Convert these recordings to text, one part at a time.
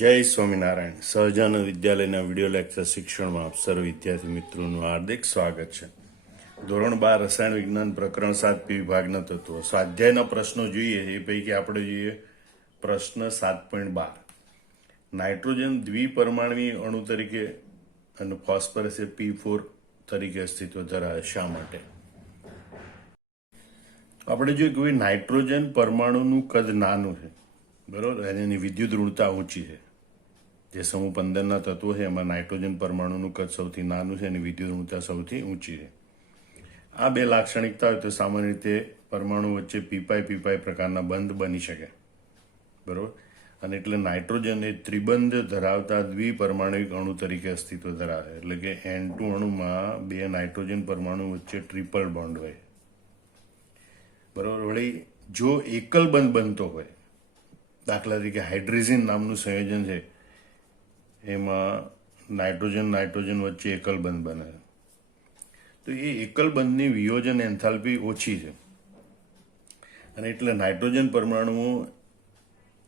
જય સ્વામિનારાયણ. સહજાનંદ વિદ્યાલયના video lecture શિક્ષણમાં આપ સર્વ વિદ્યાર્થી મિત્રોનું હાર્દિક સ્વાગત છે. ધોરણ 12 રસાયણ વિજ્ઞાન પ્રકરણ 7 પી વિભાગના તત્વો સ્વાધ્યાયના પ્રશ્નો જોઈએ. એ પૈકી આપણે જોઈએ પ્રશ્ન 7.12. નાઇટ્રોજન દ્વિપરમાણવી અણુ તરીકે અને ફોસ્ફરસ એ P4 તરીકે અસ્તિત્વ ધરાવે શા માટે? આપણે જોઈએ કે નાઇટ્રોજન પરમાણુનું કદ નાનું છે, બરોબર, અને એની વિદ્યુત ઋણતા ઊંચી છે. જે સમૂહ 15ના તત્વો છે એમાં નાઇટ્રોજન પરમાણુનું કદ સૌથી નાનું છે અને વિદ્યુત ઋણતા સૌથી ઊંચી છે. આ બે લાક્ષણિકતા હોય તો સામાન્ય રીતે પરમાણુ વચ્ચે પીપાઈ પ્રકારના બંધ બની શકે, બરોબર. અને એટલે નાઇટ્રોજન એ ત્રિબંધ ધરાવતા દ્વિપરમાણવિક અણુ તરીકે અસ્તિત્વ ધરાવે, એટલે કે N2 અણુમાં બે નાઇટ્રોજન પરમાણુ વચ્ચે ટ્રિપલ બોન્ડ હોય, બરોબર. વળી જો એકલ બંધ બનતો હોય, દાખલા તરીકે હાઇડ્રેઝિન નામનું સંયોજન છે, એમાં નાઇટ્રોજન વચ્ચે એકલ બંધ બને, તો એ એકલ બંધની વિયોજન એન્થાલ્પી ઓછી છે. અને એટલે નાઇટ્રોજન પરમાણુઓ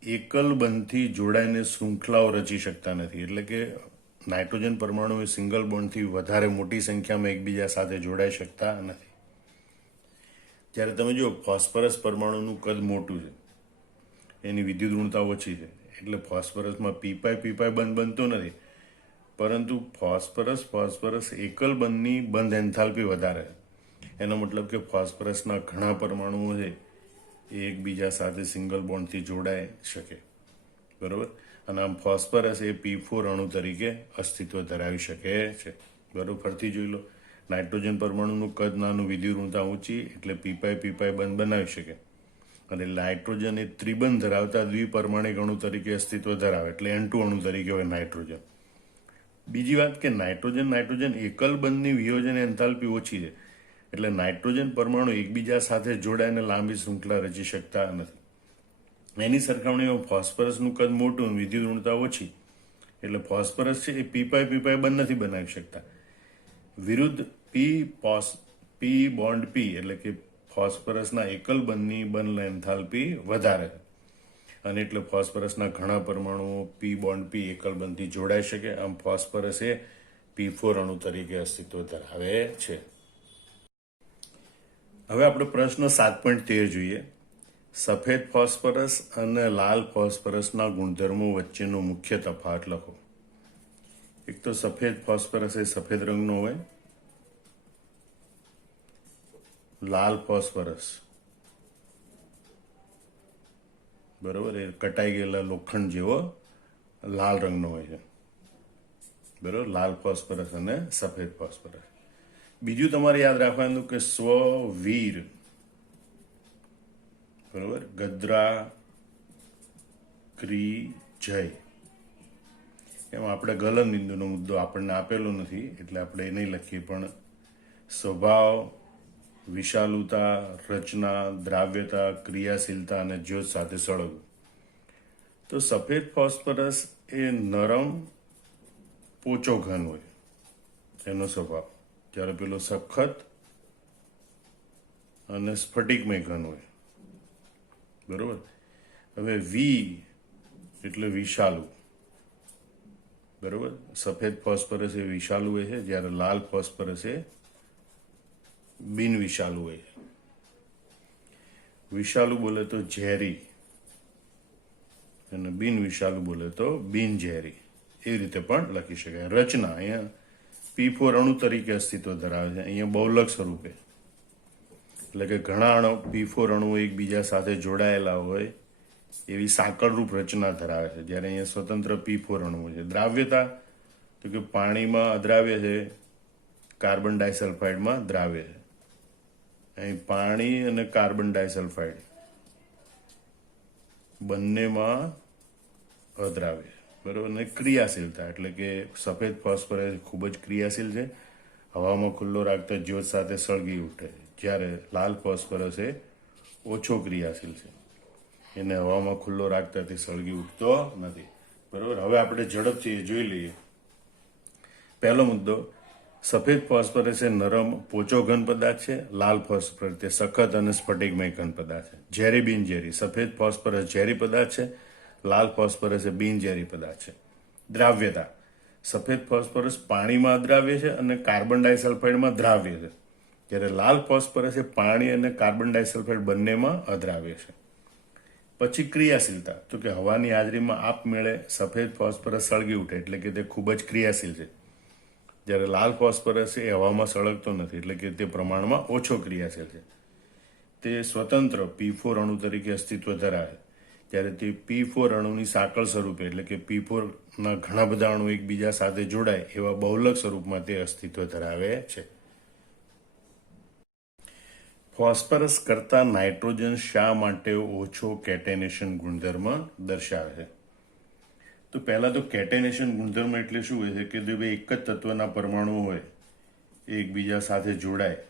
એકલ બંધથી જોડાઈને શૃંખલાઓ રચી શકતા નથી. એટલે કે નાઇટ્રોજન પરમાણુ સિંગલ બોન્ડથી વધારે મોટી સંખ્યામાં એકબીજા સાથે જોડાઈ શકતા નથી. જ્યારે તમે જો ફોસ્ફરસ પરમાણુનું કદ મોટું છે, એની વિદ્યુત ઋણતા ઓછી છે, એટલે ફોસ્ફરસમાં પીપાઈ બંધ બનતો નથી, પરંતુ ફોસ્ફરસ એકલ બંધની બંધ એન્થાલ્પી વધારે. એનો મતલબ કે ફોસ્ફરસના ઘણા પરમાણુઓ છે એ એકબીજા સાથે સિંગલ બોન્ડથી જોડાઈ શકે, બરોબર. અને આમ ફોસ્ફરસ એ P4 અણુ તરીકે અસ્તિત્વ ધરાવી શકે છે, બરોબર. ફરીથી જોઈ લો, નાઇટ્રોજન પરમાણુનું કદ નાનું, વિદ્યુત ઋણતા ઊંચી, એટલે પીપાઈ બંધ બનાવી શકે. અને નાઇટ્રોજન એ ત્રિબંધ ધરાવતા દ્વિપરમાણિક અણુ તરીકે અસ્તિત્વ ધરાવે, એટલે N2 અણુ તરીકે હોય નાઇટ્રોજન. બીજી વાત કે નાઇટ્રોજન એકલ બંધની વિયોજન એન્થાલ્પી ઓછી છે, એટલે નાઇટ્રોજન પરમાણુ એકબીજા સાથે જોડાઈને લાંબી શૃંખલા રચી શકતા નથી. એની સરખામણીમાં ફોસ્ફરસનું કદ મોટું અને વિદ્યુત ઋણતા ઓછી, એટલે ફોસ્ફરસ છે એ પીપાઈ બંધ નથી બનાવી શકતા. વિરુદ્ધ પી બોન્ડ પી, એટલે કે ફોસ્ફરસના એકલ બંધની બંધ એન્થાલ્પી વધારે છે, અને એટલે ફોસ્ફરસના ઘણા પરમાણુઓ પી બોન્ડ પી એકલ બંધથી જોડાઈ શકે. આમ ફોસ્ફરસ એ P4 અણુ તરીકે અસ્તિત્વ ધરાવે છે. હવે આપણે પ્રશ્ન 7.13 જોઈએ. સફેદ ફોસ્ફરસ અને લાલ ફોસ્ફરસના ગુણધર્મો વચ્ચેનો મુખ્ય તફાવત લખો. એક તો સફેદ ફોસ્ફરસ એ સફેદ રંગનો હોય, લાલ ફોસ્ફરસ, બરોબર, એ કટાઈ ગયેલા લોખંડ જેવો લાલ રંગનો હોય છે, બરોબર. લાલ ફોસ્ફરસ અને સફેદ ફોસ્ફરસ. બીજું તમારે યાદ રાખવાનું કે સ્વવીર, બરોબર, ગદ્રા, ક્રી, જય, એમાં આપણે ગલન બિંદુનો મુદ્દો આપણને આપેલો નથી એટલે આપણે એ નહીં લખીએ, પણ સ્વભાવ, વિશાલુતા, રચના, દ્રાવ્યતા, ક્રિયાશીલતા અને જ્યોત સાથે સળગવું. તો સફેદ ફોસ્ફરસ એ નરમ પોચો ઘન હોય એનો સ્વભાવ, જ્યારે પેલો સખત અને સ્ફટિકમય ઘન હોય, બરોબર. હવે વી એટલે વિશાલુ, બરોબર. સફેદ ફોસ્ફરસ એ વિશાલુ હોય છે, જ્યારે લાલ ફોસ્ફરસ એ બિન વિશાલુ હોય છે. વિશાલુ બોલે તો ઝેરી અને બિન વિશાલુ બોલે તો બિન ઝેરી, એ રીતે પણ લખી શકાય. રચના અહીંયા P4 અણુ તરીકે અસ્તિત્વ ધરાવે છે, અહીંયા બહુલક સ્વરૂપે, એટલે કે ઘણા P4 અણુઓ એકબીજા સાથે જોડાયેલા હોય એવી સાંકળરૂપ રચના ધરાવે છે, જ્યારે અહીંયા સ્વતંત્ર P4 અણુઓ છે. દ્રાવ્યતા તો કે પાણીમાં અદ્રાવ્ય છે, કાર્બન ડાયસલ્ફાઇડમાં દ્રાવ્ય છે. અહીં પાણી અને કાર્બન ડાયસલ્ફાઇડ બંનેમાં અદ્રાવ્ય, બરોબર. અને ક્રિયાશીલતા, એટલે કે સફેદ ફોસ્ફરસ ખૂબ જ ક્રિયાશીલ છે, હવામાં ખુલ્લો રાખતા જ્યોત સાથે સળગી ઉઠે, જ્યારે લાલ ફોસ્ફરસ એ ઓછો ક્રિયાશીલ છે, એને હવામાં ખુલ્લો રાખતાથી સળગી ઉઠતો નથી, બરોબર. હવે આપણે ઝડપથી જોઈ લઈએ. પહેલો મુદ્દો, સફેદ ફોસ્ફરસ એ નરમ પોચો ઘન પદાર્થ છે, લાલ ફોસ્ફરસ તે સખત અને સ્ફટિકમય ઘન પદાર્થ છે. ઝેરી બિન ઝેરી, સફેદ ફોસ્ફરસ ઝેરી પદાર્થ છે, લાલ ફોસ્ફરસ એ બિનઝેરી પદાર્થ છે. દ્રાવ્યતા, સફેદ ફોસ્ફરસ પાણીમાં અદ્રાવ્ય છે અને કાર્બન ડાયસલ્ફાઇડમાં દ્રાવ્ય છે, જ્યારે લાલ ફોસ્ફરસ એ પાણી અને કાર્બન ડાયસલ્ફાઇડ બંનેમાં અદ્રાવ્ય છે. પછી ક્રિયાશીલતા, તો કે હવાની હાજરીમાં આપમેળે સફેદ ફોસ્ફરસ સળગી ઉઠે, એટલે કે તે ખૂબ જ ક્રિયાશીલ છે, જ્યારે લાલ ફોસ્ફરસ એ હવામાં સળગતો નથી, એટલે કે તે પ્રમાણમાં ઓછો ક્રિયાશીલ છે. તે સ્વતંત્ર P4 અણુ તરીકે અસ્તિત્વ ધરાવે, જ્યારે તે P4 અણુની સાંકળ સ્વરૂપે, એટલે કે P4 ના ઘણા બધા અણુ એકબીજા સાથે જોડાય એવા બહુલક સ્વરૂપમાં તે અસ્તિત્વ ધરાવે છે. ફોસ્ફરસ કરતા નાઇટ્રોજન શા માટે ઓછો કેટેનેશન ગુણધર્મ દર્શાવે છે? તો પહેલા તો કેટેનેશન ગુણધર્મ એટલે શું હોય છે કે જો બે એક જ તત્વના પરમાણુ હોય એ એકબીજા સાથે જોડાય,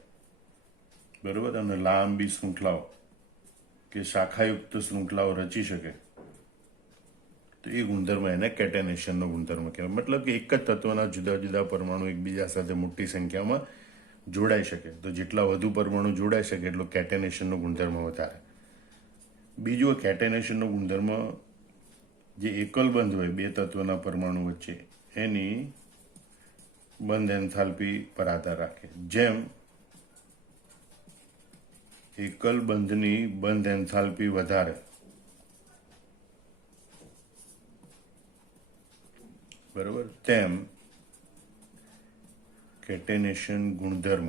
બરોબર, અને લાંબી શૃંખલાઓ કે શાખાયુક્ત શૃંખલાઓ રચી શકે, તો એ ગુણધર્મ એને કેટેનેશનનો ગુણધર્મ કહેવાય. મતલબ કે એક જ તત્વના જુદા જુદા પરમાણુ એકબીજા સાથે મોટી સંખ્યામાં જોડાઈ શકે, તો જેટલા વધુ પરમાણુ જોડાઈ શકે એટલો કેટેનેશનનો ગુણધર્મ વધારે. બીજું કેટેનેશનનો ગુણધર્મ જે એકલ બંધ હોય બે તત્વના પરમાણુ વચ્ચે એની બંધ એન્થાલ્પી પર આધાર રાખે. જેમ એકલ બંધની બંધ એન્થાલ્પી વધારે, બરોબર, તેમ કેટેનેશન ગુણધર્મ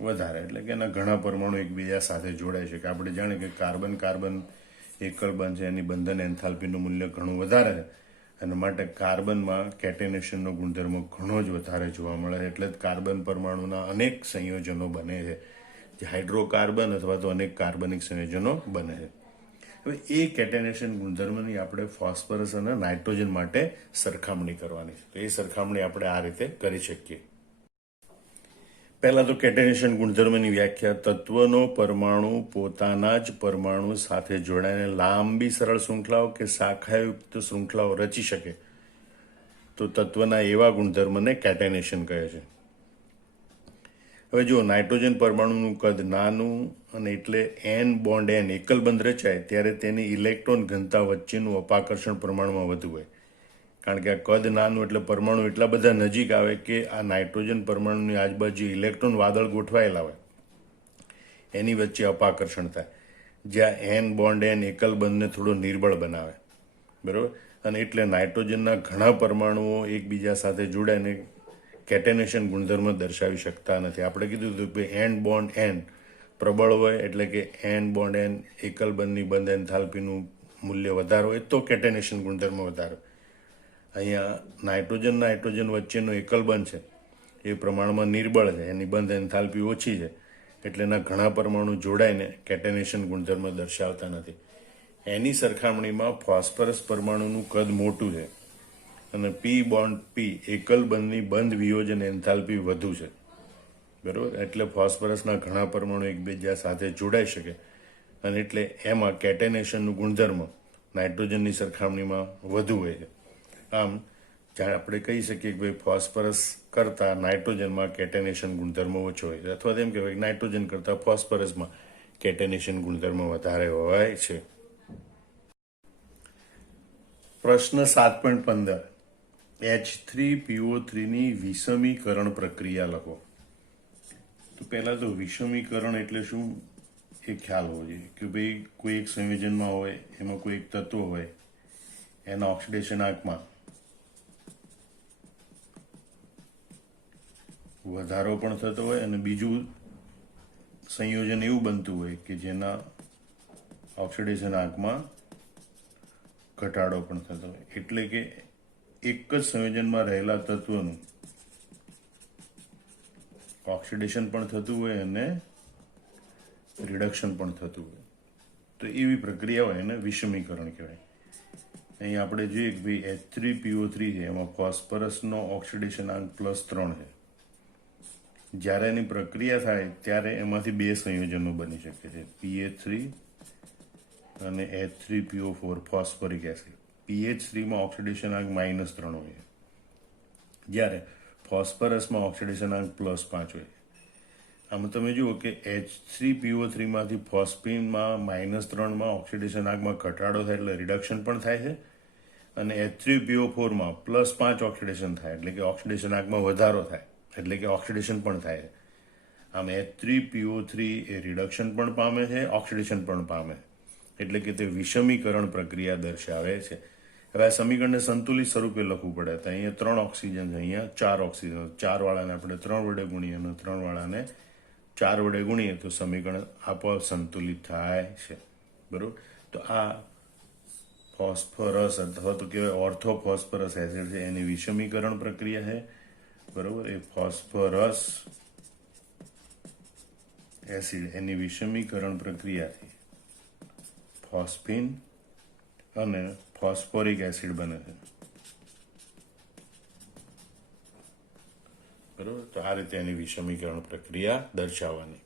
વધારે, એટલે કે એના ઘણા પરમાણુ એકબીજા સાથે જોડાઈ શકે. આપણે જાણીએ કે કાર્બન કાર્બન એકલ બંધ છે, એની બંધન એન્થાલ્પીનું મૂલ્ય ઘણું વધારે છે, અને માટે કાર્બનમાં કેટેનેશનનો ગુણધર્મ ઘણો જ વધારે જોવા મળે છે. એટલે જ કાર્બન પરમાણુના અનેક સંયોજનો બને છે, જે હાઇડ્રોકાર્બન અથવા તો અનેક કાર્બનિક સંયોજનો બને છે. હવે એ કેટેનેશન ગુણધર્મની આપણે ફોસ્ફરસ અને નાઇટ્રોજન માટે સરખામણી કરવાની છે. તો એ સરખામણી આપણે આ રીતે કરી શકીએ. પહેલા તો કેટેનેશન ગુણધર્મની વ્યાખ્યા: તત્વનો પરમાણુ પોતાના જ પરમાણુ સાથે જોડાઈને લાંબી સરળ શૃંખલાઓ કે શાખાયુક્ત શૃંખલાઓ રચી શકે તો તત્વના એવા ગુણધર્મને કેટેનેશન કહે છે. હવે જો નાઇટ્રોજન પરમાણુનું કદ નાનું અને એટલે N બોન્ડ N એકલ બંધ રચાય ત્યારે તેની ઇલેક્ટ્રોન ઘનતા વચ્ચેનું અપાકર્ષણ પ્રમાણમાં વધુ હોય. કારણ કે આ કદ નાનું એટલે પરમાણુ એટલા બધા નજીક આવે કે આ નાઇટ્રોજન પરમાણુની આજુબાજુ ઇલેક્ટ્રોન વાદળ ગોઠવાયેલા હોય એની વચ્ચે અપાકર્ષણ થાય, જ્યાં N બોન્ડ N એકલ બંધને થોડો નિર્બળ બનાવે, બરાબર. અને એટલે નાઇટ્રોજનના ઘણા પરમાણુઓ એકબીજા સાથે જોડાઈને કેટેનેશન ગુણધર્મ દર્શાવી શકતા નથી. આપણે કીધું હતું કે N બોન્ડ N પ્રબળ હોય, એટલે કે N બોન્ડ N એકલ બંધની બંધ એન્થાલ્પીનું મૂલ્ય વધારે હોય તો કેટેનેશન ગુણધર્મ વધારે. અહીંયા નાઇટ્રોજન નાઇટ્રોજન વચ્ચેનો એકલ બંધ છે એ પ્રમાણમાં નિર્બળ છે, એની બંધ એન્થાલ્પી ઓછી છે, એટલે એના ઘણા પરમાણુ જોડાઈને કેટેનેશન ગુણધર્મ દર્શાવતા નથી. એની સરખામણીમાં ફોસ્ફરસ પરમાણુનું કદ મોટું છે અને P બોન્ડ P એકલ બંધની બંધ વિયોજન એન્થાલ્પી વધુ છે, બરાબર. એટલે ફોસ્ફરસના ઘણા પરમાણુ એકબીજા સાથે જોડાઈ શકે અને એટલે એમાં કેટેનેશનનું ગુણધર્મ નાઇટ્રોજનની સરખામણીમાં વધુ હોય છે. આમ જ્યારે આપણે કહી શકીએ કે ભાઈ ફોસ્ફરસ કરતાં નાઇટ્રોજનમાં કેટેનેશન ગુણધર્મ ઓછો હોય છે, અથવા તેમ કહેવાય કે નાઇટ્રોજન કરતાં ફોસ્ફરસમાં કેટેનેશન ગુણધર્મ વધારે હોય છે. પ્રશ્ન 7.15 H3PO3 ની વિષમીકરણ પ્રક્રિયા લખો. તો પહેલા તો વિષમીકરણ એટલે શું એ ખ્યાલ હોવો જોઈએ કે ભાઈ કોઈ એક સંયોજનમાં હોય, એમાં કોઈ એક તત્વ હોય, એના ઓક્સિડેશન આંકમાં વધારો પણ થતો હોય અને બીજું સંયોજન એવું બનતું હોય કે જેના ઓક્સિડેશન આંકમાં ઘટાડો પણ થતો હોય. એટલે કે એક જ સંયોજનમાં રહેલા તત્વનું ઓક્સિડેશન પણ થતું હોય અને રિડક્શન પણ થતું હોય, તો એવી પ્રક્રિયા હોય એને વિષમીકરણ કહેવાય. અહીં આપણે જોઈએ કે ભાઈ H3PO3 છે, એમાં ફોસ્ફરસનો ઓક્સિડેશન આંક +3 છે. જ્યારે એની પ્રક્રિયા થાય ત્યારે એમાંથી બે સંયોજનો બની શકે છે, PH3 અને H3PO4 ફોસ્ફરિક એસિડ. PH3માં ઓક્સિડેશન આંક -3 હોય, જ્યારે ફોસ્ફરસમાં ઓક્સિડેશન આંક +5 હોય. આમાં તમે જુઓ કે H3PO3 માંથી ફોસ્ફીનમાં -3 ઓક્સિડેશન આગમાં ઘટાડો થાય એટલે રિડક્શન પણ થાય છે, અને H3PO4 +5 ઓક્સિડેશન થાય એટલે કે ઓક્સિડેશન આગમાં વધારો થાય એટલે કે ઓક્સિડેશન પણ થાય છે. આમ H3PO3 એ રિડક્શન પણ પામે છે, ઓક્સિડેશન પણ પામે એટલે કે તે વિષમીકરણ પ્રક્રિયા દર્શાવે છે. હવે આ સમીકરણને સંતુલિત સ્વરૂપે લખવું પડે તો અહીંયા 3 ઓક્સિજન છે, અહીંયા 4 ઓક્સિજન, 4 વાળાને આપણે 3 વડે ગુણીએ અને 3 વાળાને 4 વડે ગુણીએ તો સમીકરણ આપોઆપ સંતુલિત થાય છે. બરોબર. તો આ ફોસ્ફરસ અથવા તો કહેવાય ઓર્થોફોસ્ફરસ એસિડ છે એની વિષમીકરણ પ્રક્રિયા છે. બરોબર. એ ફોસ્ફરસ એસિડ એની વિષમીકરણ પ્રક્રિયાથી ફોસ્ફીન અને ફોસ્ફોરિક એસિડ બને છે. બરોબર. તો આ રીતે એની વિષમીકરણ પ્રક્રિયા દર્શાવવાની.